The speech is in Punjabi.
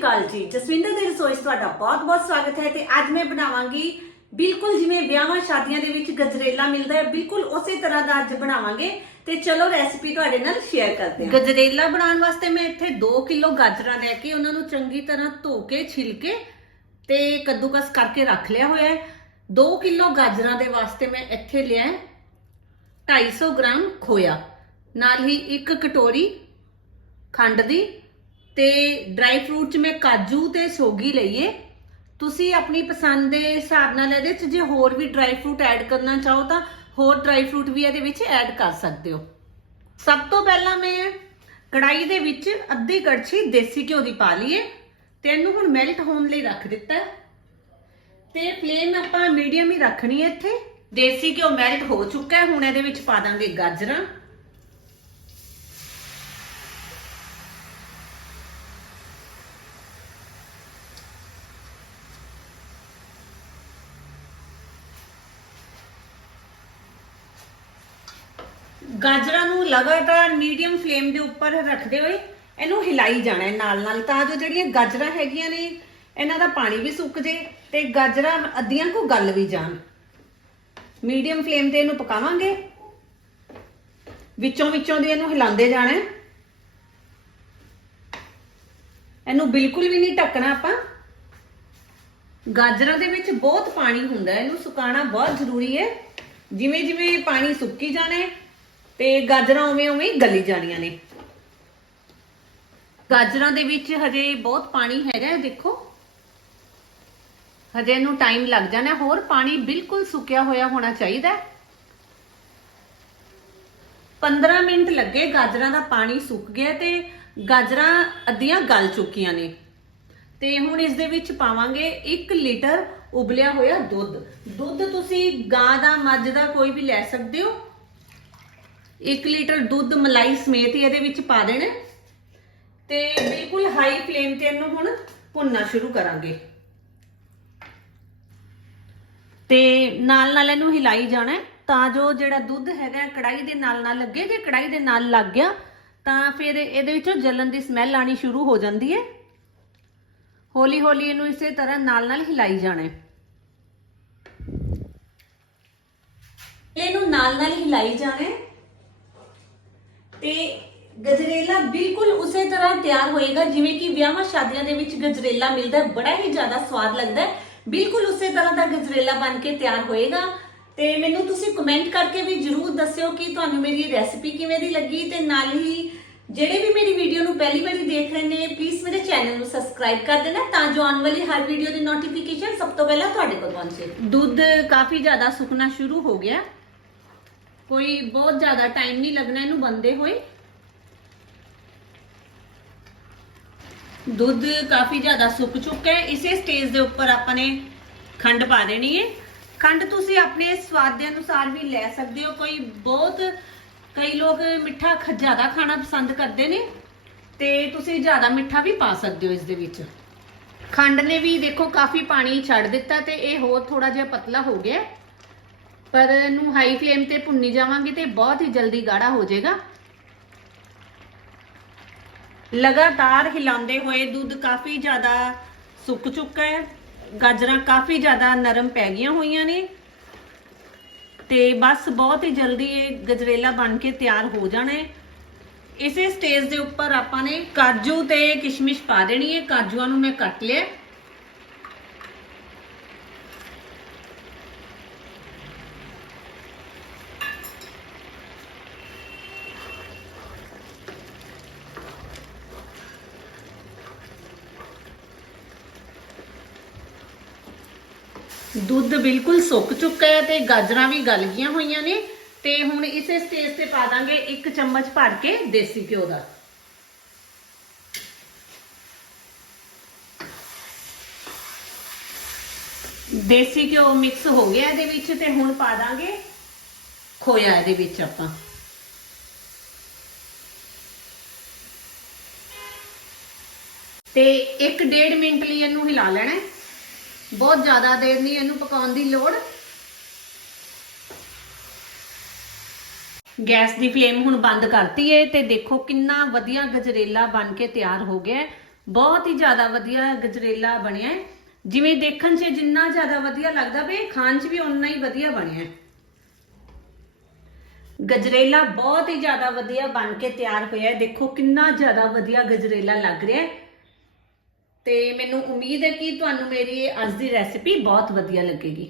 ਅਕਾਲ ਜੀ। ਜਸਵਿੰਦਰ ਦੀ ਰਸੋਈ 'ਚ ਤੁਹਾਡਾ ਬਹੁਤ-ਬਹੁਤ ਸਵਾਗਤ ਹੈ ਤੇ ਅੱਜ ਮੈਂ ਬਣਾਵਾਂਗੀ ਬਿਲਕੁਲ ਜਿਵੇਂ ਵਿਆਹਾਂ ਸ਼ਾਦੀਆਂ ਦੇ ਵਿੱਚ ਗਜਰੇਲਾ ਮਿਲਦਾ ਹੈ, ਬਿਲਕੁਲ ਉਸੇ ਤਰ੍ਹਾਂ ਦਾ ਅੱਜ ਬਣਾਵਾਂਗੇ ਤੇ ਚਲੋ ਰੈਸਿਪੀ ਤੁਹਾਡੇ ਨਾਲ ਸ਼ੇਅਰ ਕਰਦੇ ਹਾਂ। ਗਜਰੇਲਾ ਬਣਾਉਣ ਵਾਸਤੇ ਮੈਂ ਇੱਥੇ 2 ਕਿਲੋ ਗਾਜਰਾਂ ਲੈ ਕੇ ਉਹਨਾਂ ਨੂੰ ਚੰਗੀ ਤਰ੍ਹਾਂ ਧੋ ਕੇ ਛਿਲਕੇ ਤੇ ਕੱਦੂਕਸ ਕਰਕੇ ਰੱਖ ਲਿਆ ਹੋਇਆ ਹੈ। 2 ਕਿਲੋ ਗਾਜਰਾਂ ਦੇ ਵਾਸਤੇ ਮੈਂ ਇੱਥੇ ਲਿਆ ਹੈ 250 ਗ੍ਰਾਮ ਖੋਇਆ। ਨਾਲ ਹੀ ਇੱਕ ਕਟੋਰੀ ਖੰਡ ਦੀ ਤੇ ਡਰਾਈ ਫਰੂਟ ਚ ਮੈਂ ਕਾਜੂ ਤੇ ਸੋਗੀ ਲਈਏ। ਤੁਸੀਂ ਆਪਣੀ ਪਸੰਦ ਦੇ ਹਿਸਾਬ ਨਾਲ ਇਹਦੇ ਚ ਜੇ ਹੋਰ ਵੀ ਡਰਾਈ ਫਰੂਟ ਐਡ ਕਰਨਾ ਚਾਹੋ ਤਾਂ ਹੋਰ ਡਰਾਈ ਫਰੂਟ ਵੀ ਇਹਦੇ ਵਿੱਚ ਐਡ ਕਰ ਸਕਦੇ ਹੋ। ਸਭ ਤੋਂ ਪਹਿਲਾਂ ਮੈਂ ਕੜਾਈ ਦੇ ਵਿੱਚ ਅੱਧੀ ਕੜਛੀ ਦੇਸੀ ਘਿਓ ਦੀ ਪਾ ਲਈਏ ਤੇ ਇਹਨੂੰ ਹੁਣ ਮੈਲਟ ਹੋਣ ਲਈ ਰੱਖ ਦਿੱਤਾ ਹੈ। ਤੇ ਫਲੇਮ ਆਪਾਂ ਮੀਡੀਅਮ ਹੀ ਰੱਖਣੀ ਹੈ ਇੱਥੇ। ਦੇਸੀ ਘਿਓ ਮੈਲਟ ਹੋ ਚੁੱਕਾ ਹੈ, ਹੁਣ ਇਹਦੇ ਵਿੱਚ ਪਾ ਦਾਂਗੇ ਗਾਜਰਾਂ। ਗਾਜਰਾਂ ਨੂੰ ਲਗਾਤਾਰ ਮੀਡੀਅਮ ਫਲੇਮ ਦੇ ਉੱਪਰ ਰੱਖਦੇ ਹੋਏ ਇਹਨੂੰ ਹਿਲਾਈ ਜਾਣਾ ਹੈ ਨਾਲ ਨਾਲ, ਤਾਂ ਜੋ ਜਿਹੜੀਆਂ ਗਾਜਰਾਂ ਹੈਗੀਆਂ ਨੇ, ਇਹਨਾਂ ਦਾ ਪਾਣੀ ਵੀ ਸੁੱਕ ਜੇ ਤੇ ਗਾਜਰਾਂ ਅੱਧੀਆਂ ਕੋ ਗਲ ਵੀ ਜਾਣ। ਮੀਡੀਅਮ ਫਲੇਮ ਤੇ ਇਹਨੂੰ ਪਕਾਵਾਂਗੇ। ਵਿੱਚੋਂ ਵਿੱਚੋਂ ਦੀ ਇਹਨੂੰ ਹਿਲਾਉਂਦੇ ਜਾਣਾ ਹੈ। ਇਹਨੂੰ ਬਿਲਕੁਲ ਵੀ ਨਹੀਂ ਢੱਕਣਾ ਆਪਾਂ। ਗਾਜਰਾਂ ਦੇ ਵਿੱਚ ਬਹੁਤ ਪਾਣੀ ਹੁੰਦਾ ਹੈ, ਇਹਨੂੰ ਸੁਕਾਉਣਾ ਬਹੁਤ ਜ਼ਰੂਰੀ ਹੈ। ਜਿਵੇਂ ਜਿਵੇਂ ਪਾਣੀ ਸੁੱਕੀ ਜਾਣਾ ਹੈ ਤੇ ਗਾਜਰਾਂ ਉਵੇਂ ਉਵੇਂ ਗਲੀ ਜਾਣੀਆਂ ਨੇ। ਗਾਜਰਾਂ ਦੇ ਵਿੱਚ ਹਜੇ ਬਹੁਤ ਪਾਣੀ ਹੈਗਾ ਦੇਖੋ। ਹਜੇ ਇਹਨੂੰ ਟਾਈਮ ਲੱਗ ਜਾਣਾ, ਹੋਰ ਪਾਣੀ ਬਿਲਕੁਲ ਸੁੱਕਿਆ ਹੋਇਆ ਹੋਣਾ ਚਾਹੀਦਾ ਹੈ। 15 ਮਿੰਟ ਲੱਗੇ ਗਾਜਰਾਂ ਦਾ ਪਾਣੀ ਸੁੱਕ ਗਿਆ ਤੇ ਗਾਜਰਾਂ ਅੱਧੀਆਂ ਗਲ ਚੁੱਕੀਆਂ ਨੇ। ਤੇ ਹੁਣ ਇਸ ਦੇ ਵਿੱਚ ਪਾਵਾਂਗੇ 1 ਲੀਟਰ ਉਬਲਿਆ ਹੋਇਆ ਦੁੱਧ। ਦੁੱਧ ਤੁਸੀਂ ਗਾਂ ਦਾ, ਮੱਝ ਦਾ ਕੋਈ ਵੀ ਲੈ ਸਕਦੇ ਹੋ। 1 ਲੀਟਰ ਦੁੱਧ ਮਲਾਈ ਸਮੇਤ ਹੀ ਇਹਦੇ ਵਿੱਚ ਪਾ ਦੇਣਾ ਹੈ। ਤੇ ਬਿਲਕੁਲ ਹਾਈ ਫਲੇਮ ਤੇ ਇਹਨੂੰ ਹੁਣ ਭੁੰਨਣਾ ਸ਼ੁਰੂ ਕਰਾਂਗੇ। ਤੇ ਨਾਲ ਨਾਲ ਇਹਨੂੰ ਹਿਲਾਈ ਜਾਣਾ ਤਾਂ ਜੋ ਜਿਹੜਾ ਦੁੱਧ ਹੈਗਾ ਹੈ ਕੜਾਈ ਦੇ ਨਾਲ ਨਾਲ ਲੱਗੇ, ਜੇ ਕੜਾਈ ਦੇ ਨਾਲ ਲੱਗ ਗਿਆ, ਤਾਂ ਫਿਰ ਇਹਦੇ ਵਿੱਚੋਂ ਜਲਨ ਦੀ ਸਮੈਲ ਆਣੀ ਸ਼ੁਰੂ ਹੋ ਜਾਂਦੀ ਹੈ। ਹੌਲੀ ਹੌਲੀ ਇਹਨੂੰ ਇਸੇ ਤਰ੍ਹਾਂ ਨਾਲ ਨਾਲ ਹਿਲਾਈ ਜਾਣਾ ਇਹਨੂੰ ਨਾਲ ਨਾਲ ਹਿਲਾਈ ਜਾਣਾ ਤੇ ਗਜਰੇਲਾ ਬਿਲਕੁਲ ਉਸੇ ਤਰ੍ਹਾਂ ਤਿਆਰ ਹੋਏਗਾ, ਜਿਵੇਂ ਕਿ ਵਿਆਹਾਂ ਸ਼ਾਦੀਆਂ ਦੇ ਵਿੱਚ ਗਜਰੇਲਾ ਮਿਲਦਾ ਹੈ, ਬੜਾ ਹੀ ਜ਼ਿਆਦਾ ਸਵਾਦ ਲੱਗਦਾ ਹੈ। ਬਿਲਕੁਲ ਉਸੇ ਤਰ੍ਹਾਂ ਦਾ ਗਜਰੇਲਾ ਬਣ ਕੇ ਤਿਆਰ ਹੋਏਗਾ। ਤੇ ਮੈਨੂੰ ਤੁਸੀਂ ਕਮੈਂਟ ਕਰਕੇ ਵੀ ਜਰੂਰ ਦੱਸਿਓ ਕਿ ਤੁਹਾਨੂੰ ਮੇਰੀ ਰੈਸਿਪੀ ਕਿਵੇਂ ਦੀ ਲੱਗੀ ਤੇ ਨਾਲ ਹੀ ਜਿਹੜੇ ਵੀ ਮੇਰੀ ਵੀਡੀਓ ਨੂੰ ਪਹਿਲੀ ਵਾਰੀ ਦੇਖ ਰਹੇ ਨੇ ਪਲੀਜ਼ ਮੇਰੇ ਚੈਨਲ ਨੂੰ ਸਬਸਕ੍ਰਾਈਬ ਕਰ ਦੇਣਾ ਤਾਂ ਜੋ ਆਉਣ ਵਾਲੀ ਹਰ ਵੀਡੀਓ ਦੀ ਨੋਟੀਫਿਕੇਸ਼ਨ ਸਭ ਤੋਂ ਪਹਿਲਾਂ ਤੁਹਾਡੇ ਕੋਲ ਪਹੁੰਚੇ। ਦੁੱਧ ਕਾਫੀ ਜ਼ਿਆਦਾ ਸੁੱਕਣਾ ਸ਼ੁਰੂ ਹੋ ਗਿਆ। ਕੋਈ ਬਹੁਤ ਜ਼ਿਆਦਾ ਟਾਈਮ ਨਹੀਂ ਲੱਗਣਾ ਇਹਨੂੰ ਬੰਦੇ ਹੋਏ। ਦੁੱਧ ਕਾਫੀ ਜ਼ਿਆਦਾ ਸੁੱਕ ਚੁੱਕਾ ਹੈ। ਇਸੇ ਸਟੇਜ ਦੇ ਉੱਪਰ ਆਪਾਂ ਨੇ ਖੰਡ ਪਾ ਦੇਣੀ ਹੈ। ਖੰਡ ਤੁਸੀਂ ਆਪਣੇ ਸਵਾਦ ਦੇ ਅਨੁਸਾਰ ਵੀ ਲੈ ਸਕਦੇ ਹੋ। ਕੋਈ ਬਹੁਤ, ਕਈ ਲੋਕ ਮਿੱਠਾ ਖ- ਜ਼ਿਆਦਾ ਖਾਣਾ ਪਸੰਦ ਕਰਦੇ ਨੇ ਤੇ ਤੁਸੀਂ ਜ਼ਿਆਦਾ ਮਿੱਠਾ ਵੀ ਪਾ ਸਕਦੇ ਹੋ ਇਸ ਦੇ ਵਿੱਚ। ਖੰਡ ਨੇ ਵੀ ਦੇਖੋ ਕਾਫੀ ਪਾਣੀ ਛੱਡ ਦਿੱਤਾ ਤੇ ਇਹ ਹੋਰ ਥੋੜਾ ਜਿਹਾ ਪਤਲਾ ਹੋ ਗਿਆ। ਪਰ ਇਹਨੂੰ ਹਾਈ ਫਲੇਮ ਤੇ ਭੁੰਨੀ ਜਾਵਾਂਗੇ ਤੇ ਬਹੁਤ ਹੀ ਜਲਦੀ ਗਾੜਾ ਹੋ ਜਾਏਗਾ। ਲਗਾਤਾਰ ਹਿਲਾਉਂਦੇ ਹੋਏ ਦੁੱਧ ਕਾਫੀ ਜ਼ਿਆਦਾ ਸੁੱਕ ਚੁੱਕਾ ਹੈ। ਗਾਜਰਾਂ ਕਾਫੀ ਜ਼ਿਆਦਾ ਨਰਮ ਪੈ ਗਈਆਂ ਹੋਈਆਂ ਨੇ। ਤੇ ਬਸ ਬਹੁਤ ਹੀ ਜਲਦੀ ਇਹ ਗਜਰੇਲਾ ਬਣ ਕੇ ਤਿਆਰ ਹੋ ਜਾਣਾ ਹੈ। ਇਸੇ ਸਟੇਜ ਦੇ ਉੱਪਰ ਆਪਾਂ ਨੇ ਕਾਜੂ ਤੇ ਕਿਸ਼ਮਿਸ਼ ਪਾ ਦੇਣੀ ਹੈ। ਕਾਜੂਆਂ ਨੂੰ ਮੈਂ ਕੱਟ ਲਿਆ ਦੁੱਧ ਬਿਲਕੁਲ ਸੁੱਕ ਚੁੱਕਾ ਹੈ ਤੇ ਗਾਜਰਾਂ ਵੀ ਗਲ ਗਈਆਂ ਹੋਈਆਂ ਨੇ ਤੇ ਹੁਣ ਇਸੇ ਸਟੇਜ ਤੇ ਪਾ ਦਾਂਗੇ ਇੱਕ ਚਮਚ ਭਰ ਕੇ ਦੇਸੀ ਘਿਓ ਦਾ। ਦੇਸੀ ਘਿਓ ਮਿਕਸ ਹੋ ਗਿਆ ਇਹਦੇ ਵਿੱਚ ਤੇ ਹੁਣ ਪਾ ਦਾਂਗੇ ਖੋਇਆ ਇਹਦੇ ਵਿੱਚ ਆਪਾਂ। ਤੇ 1.5 ਮਿੰਟ ਲਈ ਇਹਨੂੰ ਹਿਲਾ ਲੈਣਾ ਹੈ। ਬਹੁਤ ਜ਼ਿਆਦਾ ਦੇਰ ਨਹੀਂ, ਇਹਨੂੰ ਪਕਾਉਣ ਦੀ ਲੋੜ। ਗੈਸ ਦੀ ਫਲੇਮ ਹੁਣ ਬੰਦ ਕਰਤੀ ਏ ਤੇ ਦੇਖੋ ਕਿੰਨਾ ਵਧੀਆ ਗਜਰੇਲਾ ਬਣ ਕੇ ਤਿਆਰ ਹੋ ਗਿਆ ਬਹੁਤ ਹੀ ਜ਼ਿਆਦਾ ਵਧੀਆ ਗਜਰੇਲਾ ਬਣਿਆ ਜਿਵੇਂ ਦੇਖਣ 'ਚ ਜਿੰਨਾ ਜ਼ਿਆਦਾ ਵਧੀਆ ਲੱਗਦਾ ਵੇ ਖਾਣ 'ਚ ਵੀ ਓਨਾ ਹੀ ਵਧੀਆ ਬਣਿਆ ਗਜਰੇਲਾ ਬਹੁਤ ਹੀ ਜ਼ਿਆਦਾ ਵਧੀਆ ਬਣ ਕੇ ਤਿਆਰ ਹੋਇਆ ਹੈ ਦੇਖੋ ਕਿੰਨਾ ਜ਼ਿਆਦਾ ਵਧੀਆ ਗਜਰੇਲਾ ਲੱਗ ਰਿਹਾ ਹੈ ਤੇ ਮੈਨੂੰ ਉਮੀਦ ਹੈ ਕਿ ਤੁਹਾਨੂੰ ਮੇਰੀ ਇਹ ਅੱਜ ਦੀ ਰੈਸਿਪੀ ਬਹੁਤ ਵਧੀਆ ਲੱਗੇਗੀ।